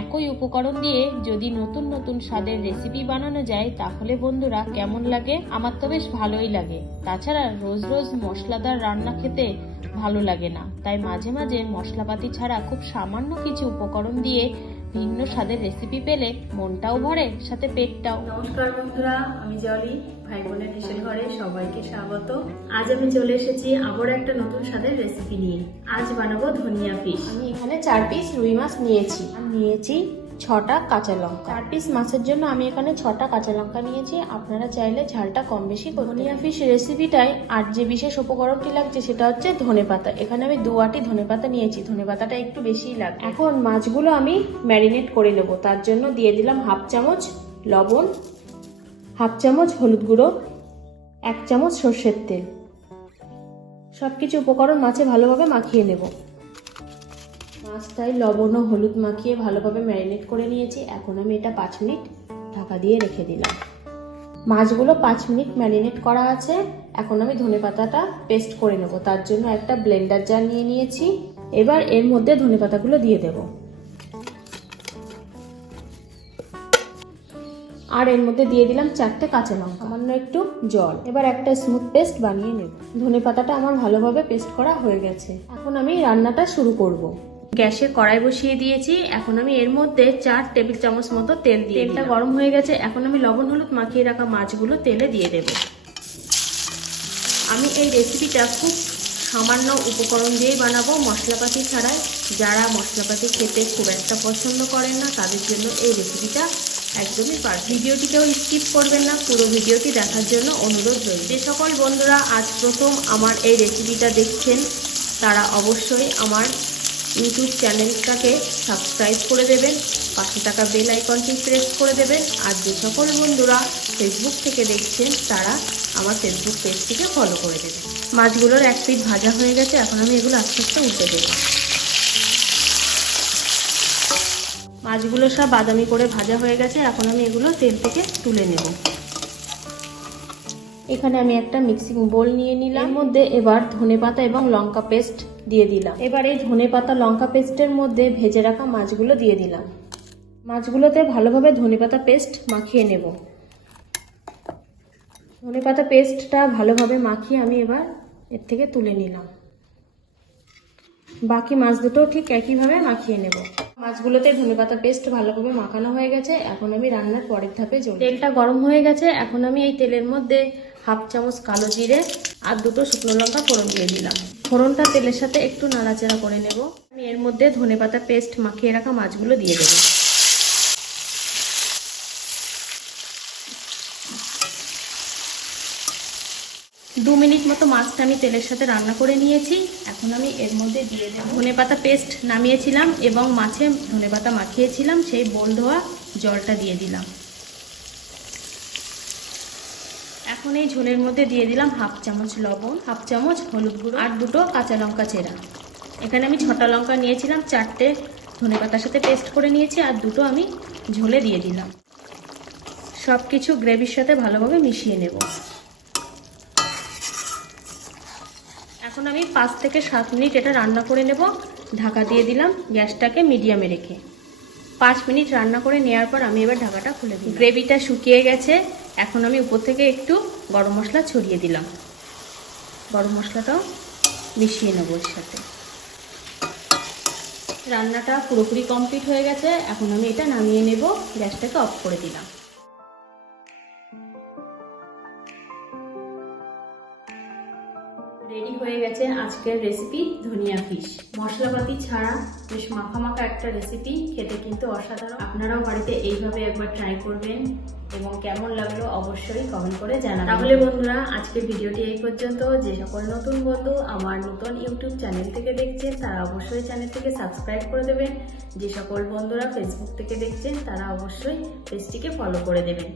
একই উপকরণ দিয়ে যদি নতুন নতুন স্বাদের রেসিপি বানানো যায় তাহলে বন্ধুরা কেমন লাগে? আমার তো বেশ ভালোই লাগে। তাছাড়া রোজ রোজ মশলাদার রান্না খেতে ভালো লাগে না, তাই মাঝে মাঝে মশলাপাতি ছাড়া খুব সামান্য কিছু উপকরণ দিয়ে ভিন্ন স্বাদের রেসিপি পেলে মনটাও ভরে, সাথে পেটটাও। নমস্কার বন্ধুরা, আমি জলি, ভাই বোনের দেশের ঘরে সবাইকে স্বাগত। আজ আমি চলে এসেছি আবার একটা নতুন স্বাদের রেসিপি নিয়ে। আজ বানাবো ধনিয়া ফিশ। আমি এখানে 4 পিস রুই মাছ নিয়েছি আর নিয়েছি 6টা কাঁচা লঙ্কা। 4 পিস মাছের জন্য আমি এখানে 6টা কাঁচা লঙ্কা নিয়েছি। আপনারা চাইলে ঝালটা কম বেশি করতে পারেন। ধনিয়া ফিশ রেসিপিটায় আর যে বিশেষ উপকরণটি লাগছে সেটা হচ্ছে ধনেপাতা। এখানে আমি 2 আঁটি ধনেপাতা নিয়েছি। ধনেপাতাটা একটু বেশিই লাগবে। এখন মাছগুলো আমি ম্যারিনেট করে নেব। তার জন্য দিয়ে দিলাম 1/2 চামচ লবণ, 1/2 চামচ হলুদ গুঁড়ো, 1 চামচ সর্ষের তেল। সবকিছু উপকরণ মাছে ভালোভাবে মাখিয়ে নেব। মাছটায় লবণ ও হলুদ মাখিয়ে ভালোভাবে ম্যারিনেট করে নিয়েছি। এখন আমি এটা 5 মিনিট ঢাকা দিয়ে রেখে দিলাম। মাছগুলো 5 মিনিট ম্যারিনেট করা আছে। এখন আমি ধনেপাতাটা পেস্ট করে নেব। তার জন্য একটা ব্লেন্ডার জার নিয়ে নিয়েছি। এবার এর মধ্যে ধনেপাতাগুলো দিয়ে দেব আর এর মধ্যে দিয়ে দিলাম 4টে কাঁচা লঙ্কা, সামান্য একটু জল। এবার একটা স্মুথ পেস্ট বানিয়ে নেব। ধনেপাতাটা আমার ভালোভাবে পেস্ট করা হয়ে গেছে। এখন আমি রান্নাটা শুরু করব। গ্যাসে কড়াই বসিয়ে দিয়েছি। এখন আমি এর মধ্যে 4 টেবিল চামচ মতো তেল দিয়ে তেলটা গরম হয়ে গেছে। এখন আমি লবণ হলুদ মাখিয়ে রাখা মাছগুলো তেলে দিয়ে দেব। আমি এই রেসিপিটা খুব সামান্য উপকরণ দিয়েই বানাবো, মশলাপাতি ছাড়াই। যারা মশলাপাতি খেতে খুব একটা পছন্দ করেন না তাদের জন্য এই রেসিপিটা একদমই পারফেক্ট। ভিডিওটিকেও স্কিপ করবেন না, পুরো ভিডিওটি দেখার জন্য অনুরোধ রইল। যে সকল বন্ধুরা আজ প্রথম আমার এই রেসিপিটা দেখছেন তারা অবশ্যই আমার ইউটিউব চ্যানেলটাকে সাবস্ক্রাইব করে দেবেন, পাশে থাকা বেল আইকনটি প্রেস করে দেবেন। আর যে সকল বন্ধুরা ফেসবুক থেকে দেখছেন তারা আমার ফেসবুক পেজটিকে ফলো করে দেবেন। মাছগুলোর 1 পিঠ ভাজা হয়ে গেছে। এখন আমি এগুলো আস্তে আস্তে উল্টে দেব। মাছগুলো সব বাদামি করে ভাজা হয়ে গেছে। এখন আমি এগুলো তেল থেকে তুলে নেব। এখানে আমি একটা মিক্সিং বোল নিয়ে নিলাম। এর মধ্যে এবার ধনেপাতা এবং লঙ্কা পেস্ট দিয়ে দিলাম। এবার এই ধনেপাতা লঙ্কা পেস্টের মধ্যে ভেজে রাখা মাছগুলো দিয়ে দিলাম। মাছগুলোতে ভালোভাবে ধনেপাতা পেস্ট মাখিয়ে নেব। ধনেপাতা পেস্টটা ভালোভাবে মাখিয়ে আমি এবার এর থেকে তুলে নিলাম। বাকি মাছ দুটো ঠিক একইভাবে মাখিয়ে নেব। মাছগুলোতে ধনেপাতা পেস্ট ভালোভাবে মাখানো হয়ে গেছে। এখন আমি রান্নার পরের ধাপে চলি। তেলটা গরম হয়ে গেছে। এখন আমি এই তেলের মধ্যে 1/2 চামচ কালো জিরে আর 2টো শুকনো লঙ্কা ফোড়ন দিয়ে দিলাম। ফোড়নটা তেলের সাথে একটু নাড়াচাড়া করে নেব। আমি এর মধ্যে ধনেপাতা পেস্ট মাখিয়ে রাখা মাছগুলো দিয়ে দেব। 2 মিনিট মতো মাছটা আমি তেলের সাথে রান্না করে নিয়েছি। এখন আমি এর মধ্যে দিয়ে দেব ধনেপাতা পেস্ট নামিয়েছিলাম এবং মাছে ধনেপাতা মাখিয়েছিলাম সেই বোল ধোয়া জলটা দিয়ে দিলাম। এখন এই ঝোলের মধ্যে দিয়ে দিলাম 1/2 চামচ লবণ, 1/2 চামচ হলুদ গুঁড়ো আর 2টো কাঁচা লঙ্কা চেরা। এখানে আমি 6টা লঙ্কা নিয়েছিলাম, 4টে ধনেপাতার সাথে পেস্ট করে নিয়েছি আর 2টো আমি ঝোলে দিয়ে দিলাম। সব কিছু গ্রেভির সাথে ভালোভাবে মিশিয়ে নেব। এখন আমি 5 থেকে 7 মিনিট এটা রান্না করে নেব। ঢাকা দিয়ে দিলাম গ্যাসটাকে মিডিয়ামে রেখে। 5 মিনিট রান্না করে নেওয়ার পর আমি এবার ঢাকাটা খুলে দিই। গ্রেভিটা শুকিয়ে গেছে। এখন আমি উপর থেকে একটু গরম মশলা ছড়িয়ে দিলাম। গরম মশলাটাও মিশিয়ে নেব এর সাথে। রান্নাটা পুরোপুরি কমপ্লিট হয়ে গেছে। এখন আমি এটা নামিয়ে নেব। গ্যাসটাকে অফ করে দিলাম। রেডি হয়ে গেছে আজকের রেসিপি ধনিয়া ফিশ। মশলাপাতি ছাড়া বেশ মাখা মাখা একটা রেসিপি, খেতে কিন্তু অসাধারণ। আপনারাও বাড়িতে এইভাবে একবার ট্রাই করবেন এবং কেমন লাগলো অবশ্যই কমেন্ট করে জানাবেন। তাহলে বন্ধুরা আজকের ভিডিওটি এই পর্যন্ত। যে সকল নতুন বন্ধু আমার নতুন ইউটিউব চ্যানেল থেকে দেখছেন তারা অবশ্যই চ্যানেলটিকে সাবস্ক্রাইব করে দেবেন। যে সকল বন্ধুরা ফেসবুক থেকে দেখছেন তারা অবশ্যই পেজটিকে ফলো করে দেবেন।